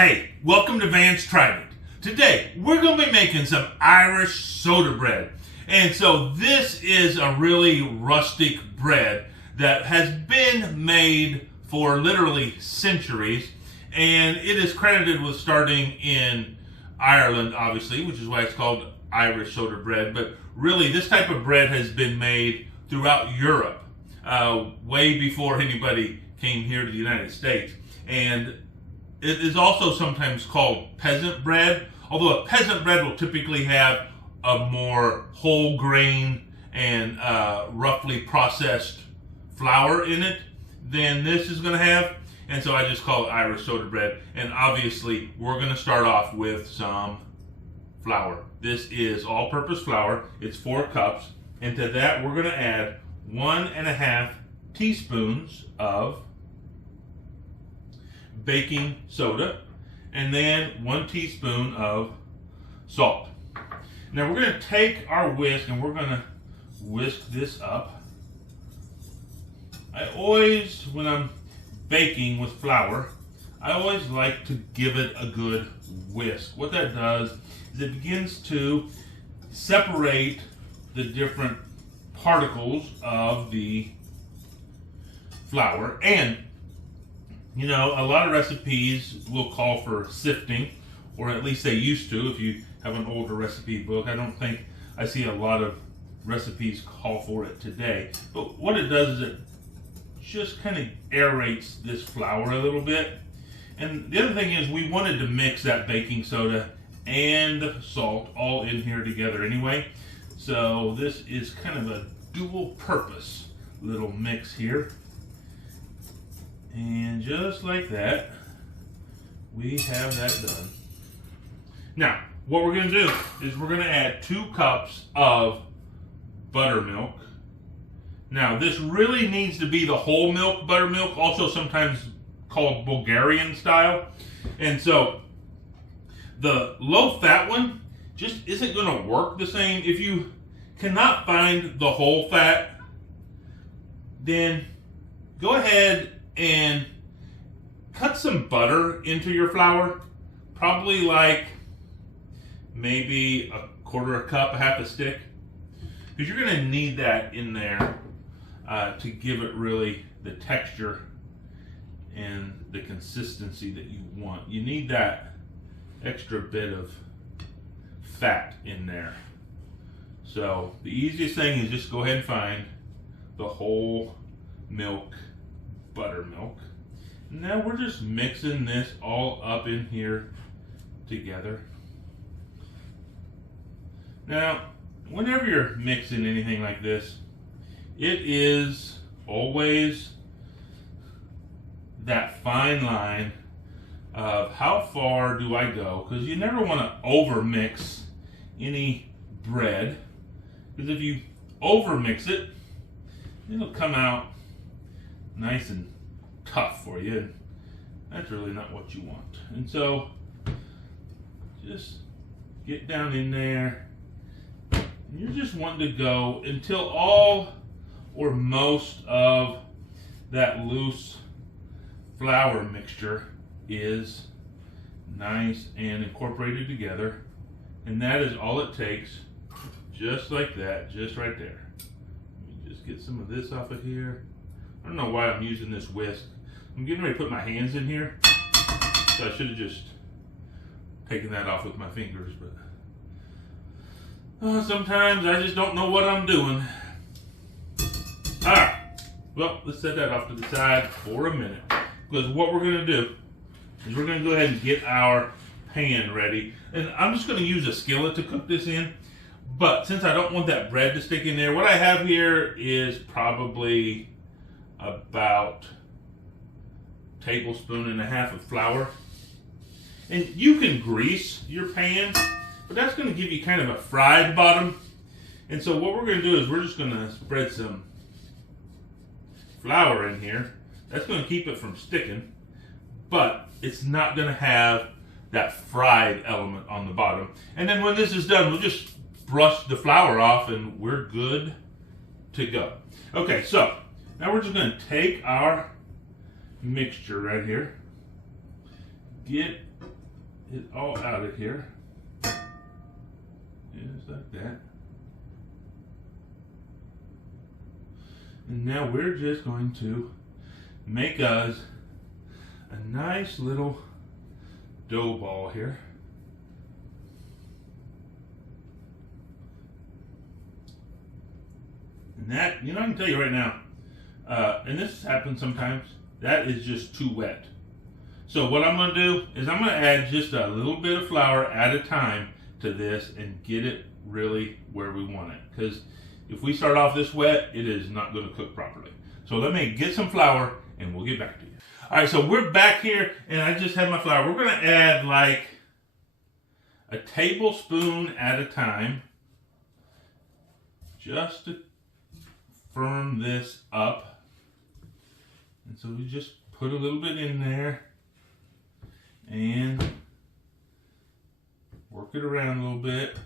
Hey, welcome to Vance Tried It. Today, we're going to be making some Irish soda bread. And so this is a really rustic bread that has been made for literally centuries. And it is credited with starting in Ireland, obviously, which is why it's called Irish soda bread. But really, this type of bread has been made throughout Europe, way before anybody came here to the United States. And it is also sometimes called peasant bread, although a peasant bread will typically have a more whole grain and roughly processed flour in it than this is going to have. And so I just call it Irish soda bread. And obviously, we're going to start off with some flour. This is all-purpose flour. It's 4 cups. And to that, we're going to add 1.5 teaspoons of baking soda, and then 1 teaspoon of salt. Now we're going to take our whisk and we're going to whisk this up. I always, when I'm baking with flour, I always like to give it a good whisk. What that does is it begins to separate the different particles of the flour. And you know, a lot of recipes will call for sifting, or at least they used to. If you have an older recipe book, I don't think I see a lot of recipes call for it today. But what it does is it just kind of aerates this flour a little bit. And the other thing is we wanted to mix that baking soda and salt all in here together anyway. So this is kind of a dual purpose little mix here. And just like that, we have that done. Now, what we're going to do is we're going to add 2 cups of buttermilk. Now, this really needs to be the whole milk buttermilk, also sometimes called Bulgarian style. And so, the low-fat one just isn't going to work the same. If you cannot find the whole fat, then go ahead and cut some butter into your flour, probably like maybe 1/4 cup, 1/2 stick, because you're going to need that in there to give it really the texture and the consistency that you want. You need that extra bit of fat in there. So the easiest thing is just go ahead and find the whole milk buttermilk. Now we're just mixing this all up in here together. Now, whenever you're mixing anything like this, it is always that fine line of how far do I go, because you never want to over mix any bread, because if you over mix it, it'll come out nice and tough for you, and that's really not what you want. And so just get down in there, and you're just wanting to go until all or most of that loose flour mixture is nice and incorporated together. And that is all it takes, just like that, just right there. Let me just get some of this off of here. I don't know why I'm using this whisk. I'm getting ready to put my hands in here, so I should have just taken that off with my fingers, but sometimes I just don't know what I'm doing. Alright, well, let's set that off to the side for a minute, because what we're going to do is we're going to go ahead and get our pan ready. And I'm just going to use a skillet to cook this in, but since I don't want that bread to stick in there, what I have here is probably about 1.5 tablespoons of flour. And you can grease your pan, but that's going to give you kind of a fried bottom. And so what we're going to do is we're just going to spread some flour in here. That's going to keep it from sticking, but it's not going to have that fried element on the bottom. And then when this is done, we'll just brush the flour off and we're good to go. Okay, so now we're just going to take our mixture right here, get it all out of here. Just like that. And now we're just going to make us a nice little dough ball here. And that, you know, I can tell you right now, and this happens sometimes, that is just too wet. So what I'm going to do is I'm going to add just a little bit of flour at a time to this and get it really where we want it. Because if we start off this wet, it is not going to cook properly. So let me get some flour and we'll get back to you. All right, so we're back here and I just had my flour. We're going to add like a tablespoon at a time just to firm this up. And so we just put a little bit in there and work it around a little bit.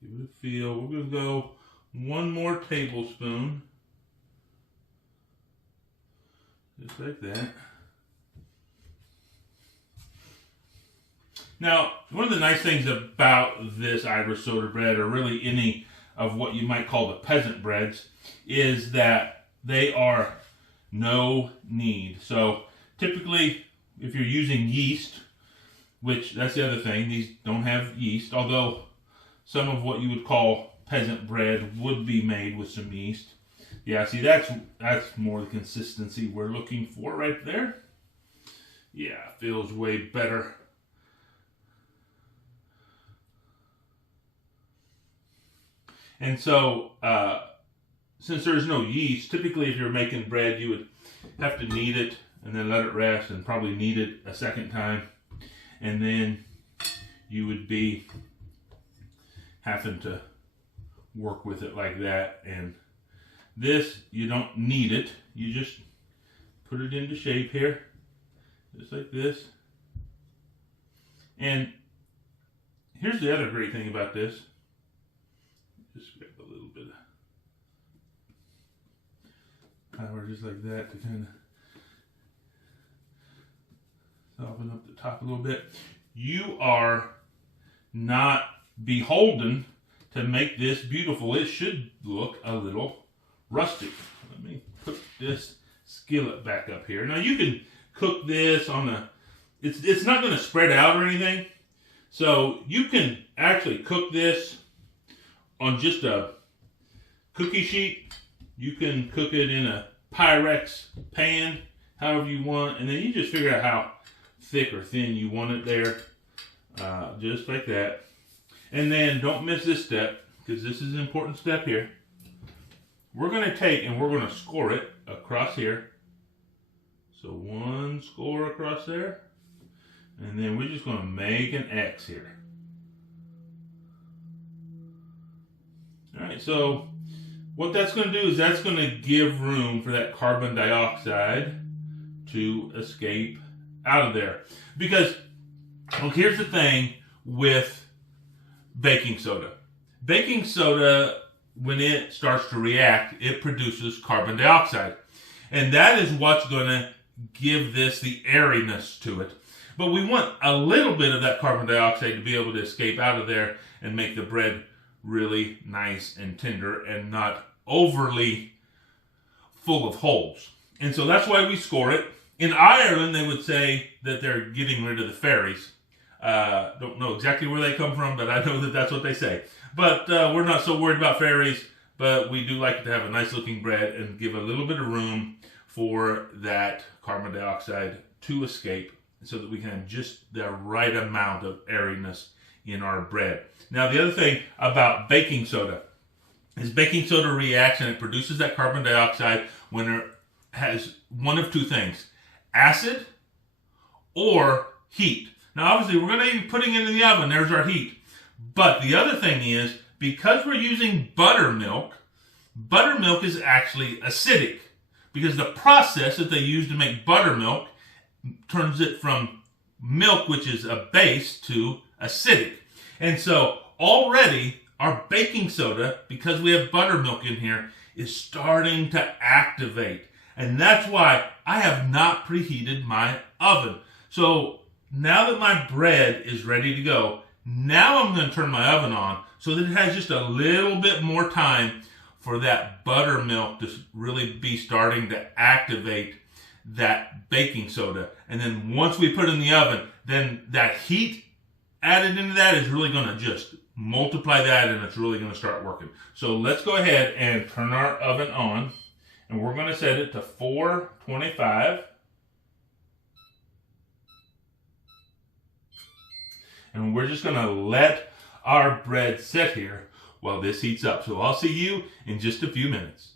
Give it a feel. We're going to go 1 more tablespoon. Just like that. Now, one of the nice things about this Irish soda bread, or really any of what you might call the peasant breads, is that they are no knead. So typically, if you're using yeast, which that's the other thing, these don't have yeast, although some of what you would call peasant bread would be made with some yeast. Yeah, see, that's more the consistency we're looking for right there. Yeah, feels way better. And so, since there's no yeast, typically if you're making bread, you would have to knead it and then let it rest and probably knead it a second time. And then you would be having to work with it like that. And this, you don't knead it. You just put it into shape here, just like this. And here's the other great thing about this. Just grab a little bit of flour just like that to kind of soften up the top a little bit. You are not beholden to make this beautiful. It should look a little rustic. Let me put this skillet back up here. Now you can cook this on a, it's not going to spread out or anything. So you can actually cook this on just a cookie sheet. You can cook it in a Pyrex pan, however you want, and then you just figure out how thick or thin you want it there, just like that. And then don't miss this step, because this is an important step here. We're going to take and we're going to score it across here. So 1 score across there, and then we're just going to make an X here. Alright, so what that's going to do is that's going to give room for that carbon dioxide to escape out of there. Because, well, here's the thing with baking soda. Baking soda, when it starts to react, it produces carbon dioxide. And that is what's going to give this the airiness to it. But we want a little bit of that carbon dioxide to be able to escape out of there and make the bread really nice and tender and not overly full of holes. And so that's why we score it. In Ireland, they would say that they're getting rid of the fairies. Don't know exactly where they come from, but I know that that's what they say. But we're not so worried about fairies, but we do like to have a nice looking bread and give a little bit of room for that carbon dioxide to escape so that we can have just the right amount of airiness in our bread. Now, the other thing about baking soda is baking soda reacts and it produces that carbon dioxide when it has one of two things: acid or heat. Now, obviously, we're going to be putting it in the oven. There's our heat. But the other thing is, because we're using buttermilk is actually acidic, because the process that they use to make buttermilk turns it from milk, which is a base, to acidic. And so already our baking soda, because we have buttermilk in here, is starting to activate. And that's why I have not preheated my oven. So now that my bread is ready to go, now I'm going to turn my oven on so that it has just a little bit more time for that buttermilk to really be starting to activate that baking soda. And then once we put it in the oven, then that heat added into that is really going to just multiply that, and it's really going to start working. So let's go ahead and turn our oven on, and we're going to set it to 425. And we're just going to let our bread sit here while this heats up. So I'll see you in just a few minutes.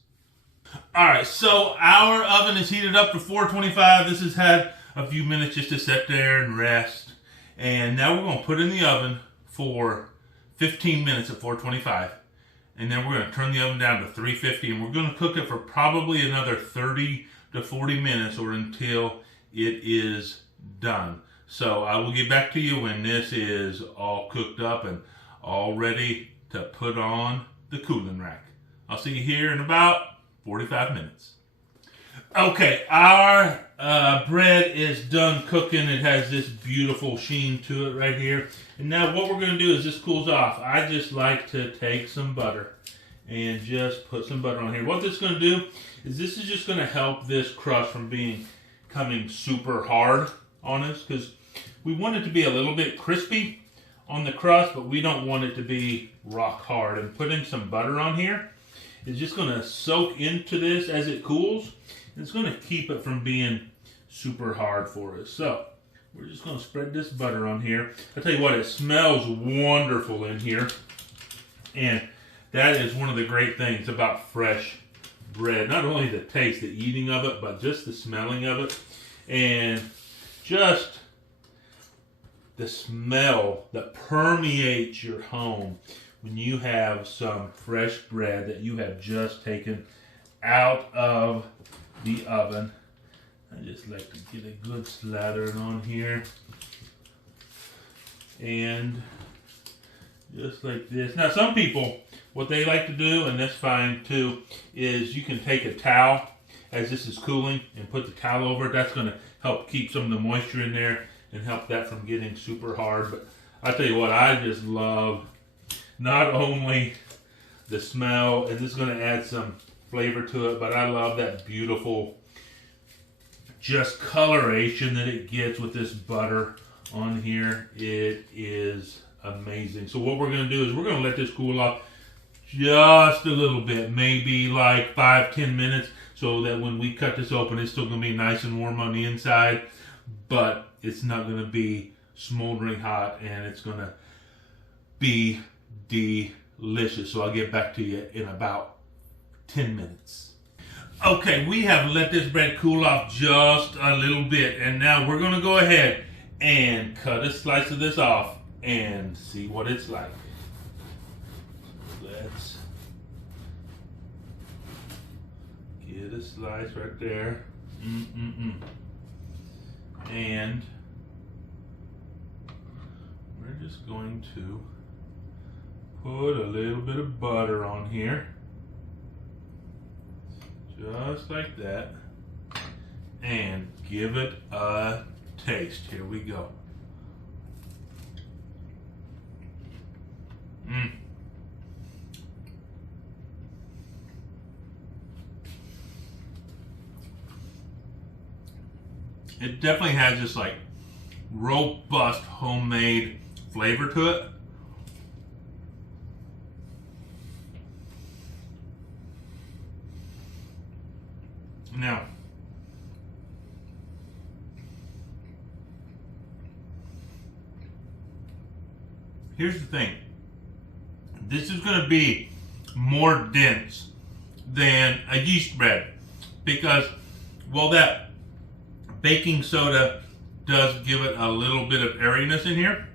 All right, so our oven is heated up to 425. This has had a few minutes just to sit there and rest. And now we're going to put it in the oven for 15 minutes at 425. And then we're going to turn the oven down to 350. And we're going to cook it for probably another 30 to 40 minutes or until it is done. So I will get back to you when this is all cooked up and all ready to put on the cooling rack. I'll see you here in about 45 minutes. Okay, our bread is done cooking. It has this beautiful sheen to it right here. And now what we're going to do is this cools off. I just like to take some butter and just put some butter on here. What this is going to do is this is just going to help this crust from becoming super hard on us, because we want it to be a little bit crispy on the crust, but we don't want it to be rock hard. And putting some butter on here is just going to soak into this as it cools. It's going to keep it from being super hard for us. So we're just going to spread this butter on here. I'll tell you what, it smells wonderful in here. And that is one of the great things about fresh bread. Not only the taste, the eating of it, but just the smelling of it. And just the smell that permeates your home when you have some fresh bread that you have just taken out of the oven. I just like to get a good slathering on here. And just like this. Now some people, what they like to do, and that's fine too, is you can take a towel as this is cooling and put the towel over it. That's going to help keep some of the moisture in there and help that from getting super hard. But I tell you what, I just love not only the smell, and this is going to add some flavor to it, but I love that beautiful just coloration that it gets with this butter on here. It is amazing. So what we're going to do is we're going to let this cool off just a little bit, maybe like 5-10 minutes, so that when we cut this open, it's still going to be nice and warm on the inside, but it's not going to be smoldering hot, and it's going to be delicious. So I'll get back to you in about 10 minutes. Okay, we have let this bread cool off just a little bit, and now we're going to go ahead and cut a slice of this off and see what it's like. Let's get a slice right there. And we're just going to put a little bit of butter on here. Just like that. And give it a taste. Here we go. It definitely has this like robust homemade flavor to it. Now, here's the thing. This is going to be more dense than a yeast bread because, well, that baking soda does give it a little bit of airiness in here.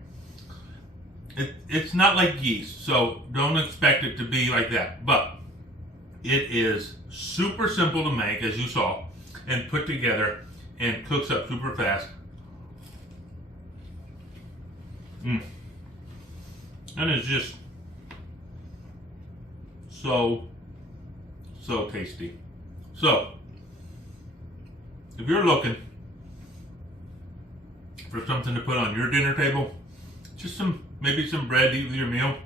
It's not like yeast, so don't expect it to be like that. But it is super simple to make, as you saw, and put together, and cooks up super fast. And it's just so tasty. So, if you're looking for something to put on your dinner table, just maybe some bread to eat with your meal,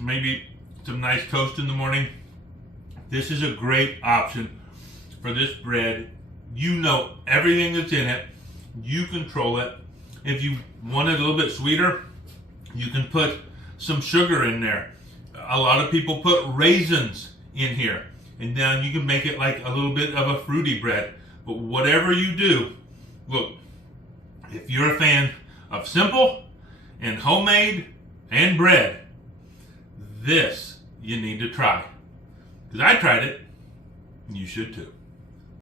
maybe some nice toast in the morning, this is a great option for this bread. You know everything that's in it. You control it. If you want it a little bit sweeter, you can put some sugar in there. A lot of people put raisins in here, and then you can make it like a little bit of a fruity bread. But whatever you do, look, if you're a fan of simple and homemade and bread, this you need to try. Because I tried it, and you should too.